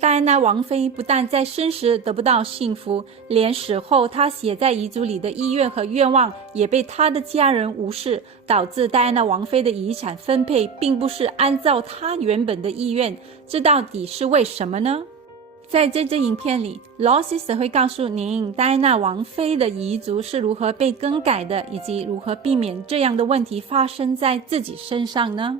戴安娜王妃不但在生时得不到幸福，连死后她写在遗嘱里的意愿和愿望也被她的家人无视，导致戴安娜王妃的遗产分配并不是按照她原本的意愿。这到底是为什么呢？在这支影片里， Lossis 会告诉您戴安娜王妃的遗嘱是如何被更改的，以及如何避免这样的问题发生在自己身上呢？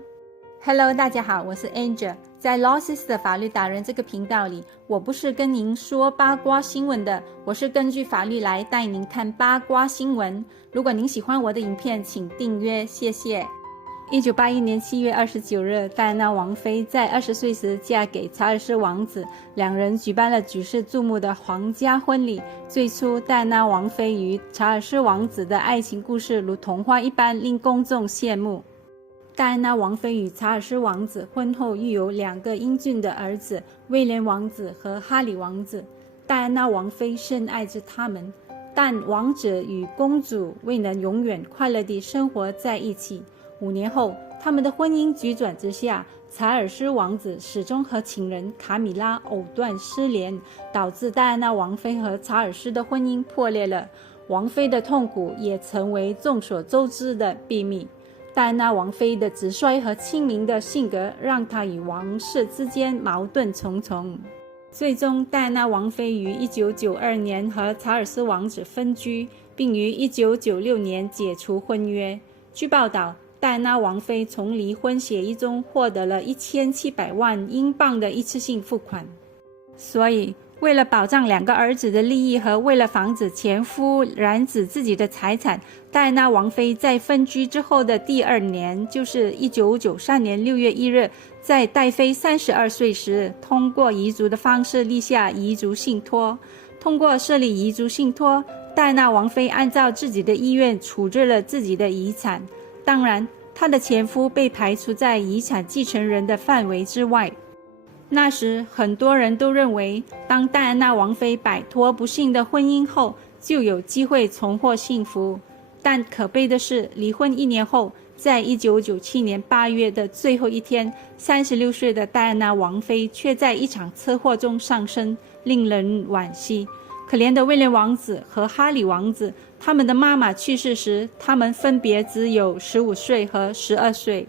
Hello， 大家好，我是 Angel。在 Lossis 的法律达人这个频道里，我不是跟您说八卦新闻的，我是根据法律来带您看八卦新闻。如果您喜欢我的影片，请订阅，谢谢。1981年7月29日，戴安娜王妃在20岁时嫁给查尔斯王子，两人举办了举世注目的皇家婚礼。最初，戴安娜王妃与查尔斯王子的爱情故事如童话一般，令公众羡慕。戴安娜王妃与查尔斯王子婚后育有2个英俊的儿子，威廉王子和哈里王子。戴安娜王妃深爱着他们，但王子与公主未能永远快乐地生活在一起。5年后，他们的婚姻急转直下，查尔斯王子始终和情人卡米拉藕断丝连，导致戴安娜王妃和查尔斯的婚姻破裂了。王妃的痛苦也成为众所周知的秘密。戴安娜王妃的直率和亲民的性格让她与王室之间矛盾重重。最终，戴安娜王妃于1992年和查尔斯王子分居，并于1996年解除婚约。据报道，戴安娜王妃从离婚协议中获得了1700万英镑的一次性付款。所以，为了保障2个儿子的利益和为了防止前夫染指自己的财产，戴安娜王妃在分居之后的第2年，就是1993年6月1日，在戴妃32岁时，通过遗嘱的方式立下遗嘱信托。通过设立遗嘱信托，戴安娜王妃按照自己的意愿处置了自己的遗产。当然，她的前夫被排除在遗产继承人的范围之外。那时，很多人都认为，当戴安娜王妃摆脱不幸的婚姻后，就有机会重获幸福。但可悲的是，离婚1年后，在1997年8月的最后一天，36岁的戴安娜王妃却在一场车祸中丧生，令人惋惜。可怜的威廉王子和哈里王子，他们的妈妈去世时，他们分别只有15岁和12岁。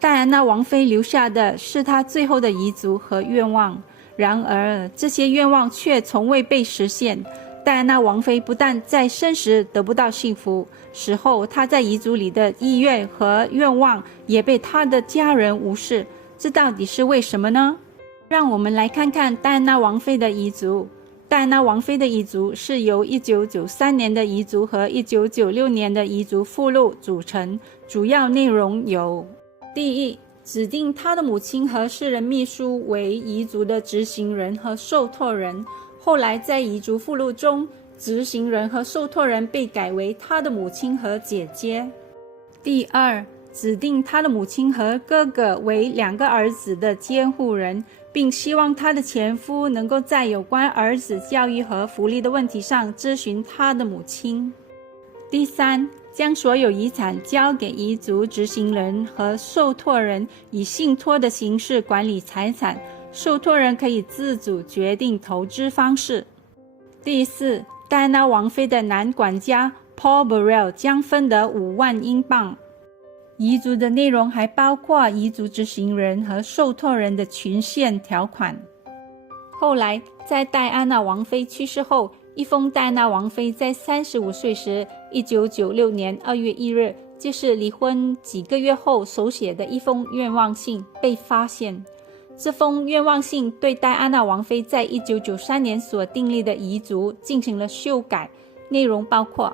戴安娜王妃留下的是她最后的遗嘱和愿望，然而这些愿望却从未被实现。戴安娜王妃不但在生时得不到幸福，死后她在遗嘱里的意愿和愿望也被她的家人无视。这到底是为什么呢？让我们来看看戴安娜王妃的遗嘱。戴安娜王妃的遗嘱是由1993年的遗嘱和1996年的遗嘱附录组成，主要内容有：第一，指定她的母亲和私人秘书为遗嘱的执行人和受托人。后来在遗嘱附录中，执行人和受托人被改为她的母亲和姐姐。第二，指定她的母亲和哥哥为2个儿子的监护人，并希望她的前夫能够在有关儿子教育和福利的问题上咨询她的母亲。第三，将所有遗产交给遗嘱执行人和受托人，以信托的形式管理财产，受托人可以自主决定投资方式。第四，戴安娜王妃的男管家 Paul Burrell 将分得5万英镑。遗嘱的内容还包括遗嘱执行人和受托人的权限条款。后来，在戴安娜王妃去世后，一封戴安娜王妃在35岁时，1996年2月1日，就是离婚几个月后手写的一封愿望信被发现。这封愿望信对戴安娜王妃在1993年所订立的遗嘱进行了修改，内容包括：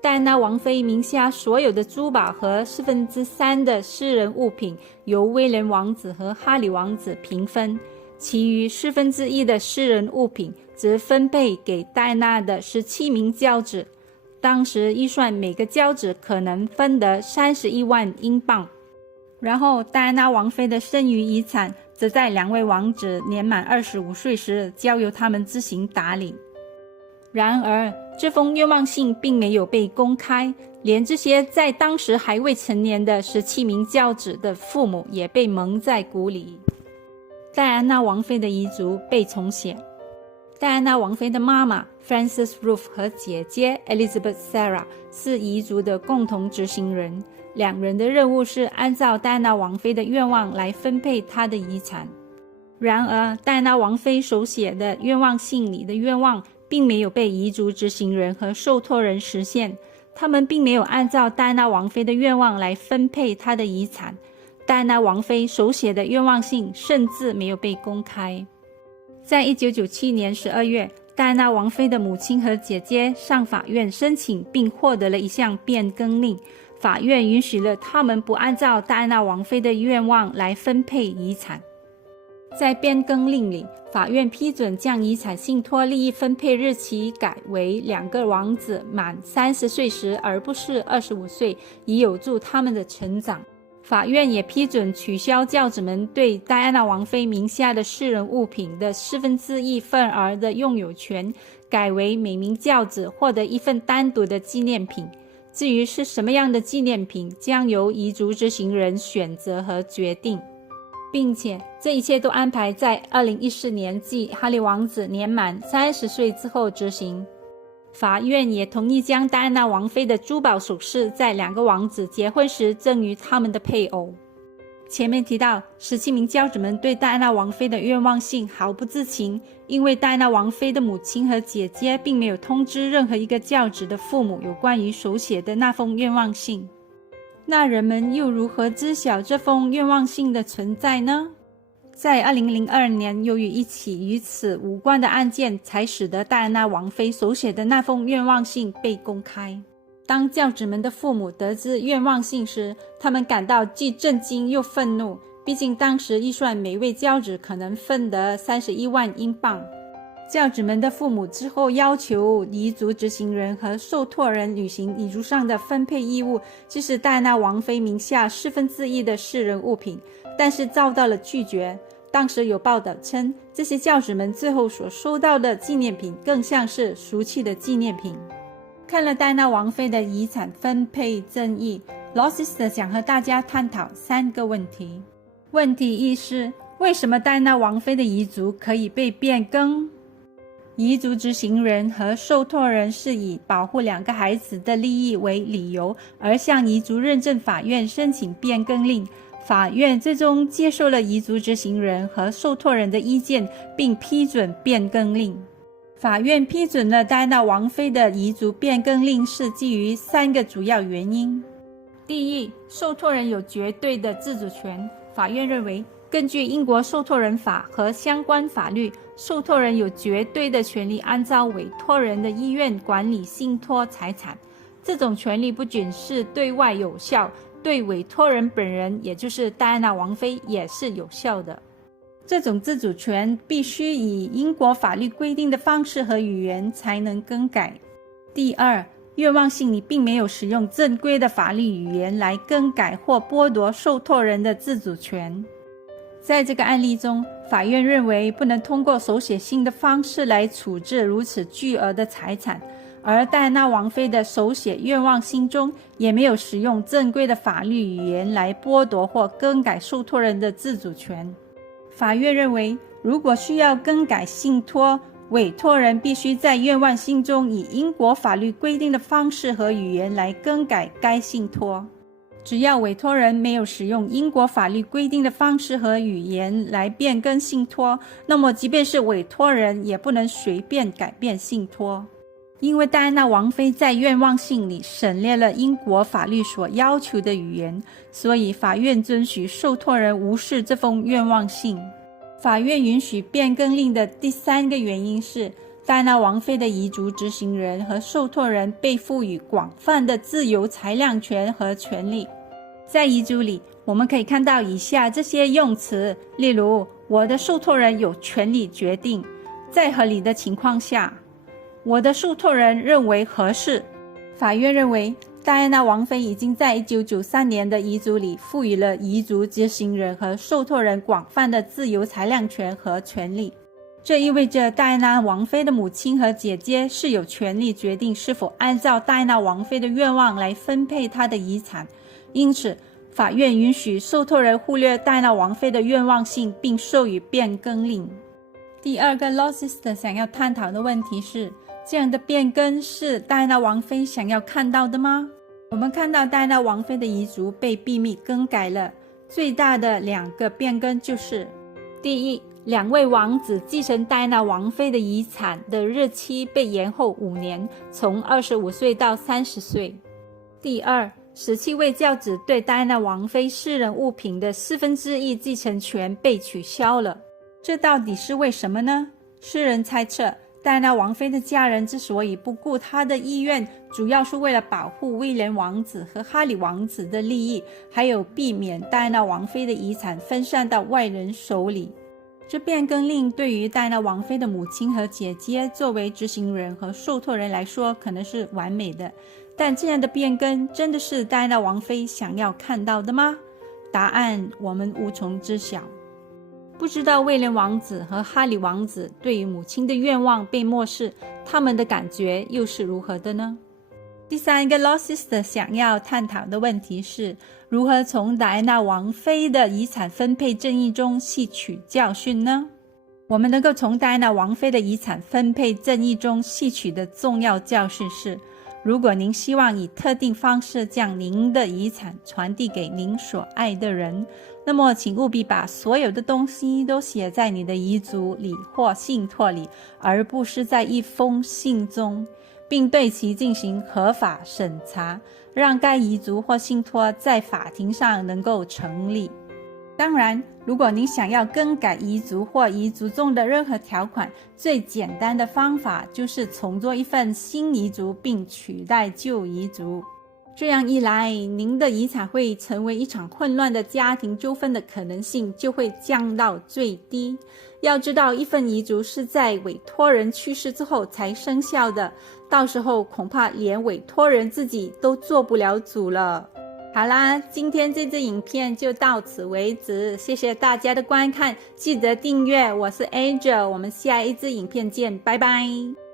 戴安娜王妃名下所有的珠宝和3/4的私人物品由威廉王子和哈里王子平分，其余1/4的私人物品则分配给戴安娜的17名骄子。当时预算每个骄子可能分得31万英镑。然后戴安娜王妃的剩余遗产则在2位王子年满25岁时交由他们自行打理。然而，这封愿望信并没有被公开，连这些在当时还未成年的17名骄子的父母也被蒙在鼓里。戴安娜王妃的遗嘱被重写。戴安娜王妃的妈妈 Frances Ruth 和姐姐 Elizabeth Sarah 是遗嘱的共同执行人，两人的任务是按照戴安娜王妃的愿望来分配她的遗产。然而，戴安娜王妃手写的愿望信里的愿望并没有被遗嘱执行人和受托人实现，他们并没有按照戴安娜王妃的愿望来分配她的遗产。戴安娜王妃手写的愿望信甚至没有被公开。在1997年12月，戴安娜王妃的母亲和姐姐上法院申请并获得了一项变更令，法院允许了他们不按照戴安娜王妃的愿望来分配遗产。在变更令里，法院批准将遗产信托利益分配日期改为2个王子满30岁时，而不是25岁，以有助他们的成长。法院也批准取消教子们对戴安娜王妃名下的私人物品的1/4份额的拥有权，改为每名教子获得一份单独的纪念品。至于是什么样的纪念品，将由遗嘱执行人选择和决定。并且这一切都安排在2014年，即哈利王子年满30岁之后执行。法院也同意将戴安娜王妃的珠宝首饰在2个王子结婚时赠予他们的配偶。前面提到17名教子们对戴安娜王妃的愿望信毫不知情，因为戴安娜王妃的母亲和姐姐并没有通知任何一个教子的父母有关于手写的那封愿望信。那人们又如何知晓这封愿望信的存在呢？在2002年，由于一起与此无关的案件，才使得戴安娜王妃手写的那封愿望信被公开。当教子们的父母得知愿望信时，他们感到既震惊又愤怒，毕竟当时预算每位教子可能分得31万英镑。教子们的父母之后要求遗嘱执行人和受托人履行遗嘱上的分配义务，就是戴安娜王妃名下1/4的私人物品，但是遭到了拒绝。当时有报道称，这些教子们最后所收到的纪念品更像是俗气的纪念品。看了戴安娜王妃的遗产分配争议， Law Sister 想和大家探讨3个问题。问题一是，为什么戴安娜王妃的遗嘱可以被变更？遗嘱执行人和受托人是以保护2个孩子的利益为理由而向遗嘱认证法院申请变更令，法院最终接受了遗嘱执行人和受托人的意见，并批准变更令。法院批准了戴安娜王妃的遗嘱变更令是基于3个主要原因。第一，受托人有绝对的自主权。法院认为，根据英国受托人法和相关法律，受托人有绝对的权利按照委托人的意愿管理信托财产。这种权利不仅是对外有效，对委托人本人，也就是戴安娜王妃也是有效的。这种自主权必须以英国法律规定的方式和语言才能更改。第二，愿望信里并没有使用正规的法律语言来更改或剥夺受托人的自主权。在这个案例中，法院认为不能通过手写信的方式来处置如此巨额的财产，而戴安娜王妃的手写愿望信中也没有使用正规的法律语言来剥夺或更改受托人的自主权。法院认为，如果需要更改信托，委托人必须在愿望信中以英国法律规定的方式和语言来更改该信托。只要委托人没有使用英国法律规定的方式和语言来变更信托，那么即便是委托人也不能随便改变信托。因为戴安娜王妃在愿望信里省略了英国法律所要求的语言，所以法院准许受托人无视这封愿望信。法院允许变更令的第3个原因是，戴安娜王妃的遗嘱执行人和受托人被赋予广泛的自由裁量权和权利。在遗嘱里，我们可以看到以下这些用词，例如，我的受托人有权利决定，在合理的情况下，我的受托人认为合适。法院认为，戴安娜王妃已经在1993年的遗嘱里赋予了遗嘱执行人和受托人广泛的自由裁量权和权利。这意味着戴安娜王妃的母亲和姐姐是有权利决定是否按照戴安娜王妃的愿望来分配她的遗产。因此，法院允许受托人忽略戴安娜王妃的愿望性，并授予变更令。第二个 Law Sister 想要探讨的问题是，这样的变更是戴安娜王妃想要看到的吗？我们看到戴安娜王妃的遗嘱被秘密更改了，最大的2个变更就是：第一，2位王子继承戴安娜王妃的遗产的日期被延后5年，从25岁到30岁。第二，17位教子对戴安娜王妃私人物品的1/4继承权被取消了。这到底是为什么呢？世人猜测，戴安娜王妃的家人之所以不顾她的意愿，主要是为了保护威廉王子和哈里王子的利益，还有避免戴安娜王妃的遗产分散到外人手里。这变更令对于戴安娜王妃的母亲和姐姐作为执行人和受托人来说可能是完美的，但这样的变更真的是戴安娜王妃想要看到的吗？答案我们无从知晓。不知道威廉王子和哈里王子对于母亲的愿望被漠视，他们的感觉又是如何的呢？第三个 Law Sister 想要探讨的问题是，如何从戴安娜王妃的遗产分配正义中吸取教训呢？我们能够从戴安娜王妃的遗产分配正义中吸取的重要教训是，如果您希望以特定方式将您的遗产传递给您所爱的人，那么请务必把所有的东西都写在你的遗嘱里或信托里，而不是在一封信中，并对其进行合法审查，让该遗嘱或信托在法庭上能够成立。当然，如果您想要更改遗嘱或遗嘱中的任何条款，最简单的方法就是重做一份新遗嘱并取代旧遗嘱。这样一来，您的遗产会成为一场混乱的家庭纠纷的可能性就会降到最低。要知道，一份遗嘱是在委托人去世之后才生效的，到时候恐怕连委托人自己都做不了主了。好啦，今天这支影片就到此为止，谢谢大家的观看，记得订阅，我是 Angel， 我们下一支影片见，拜拜。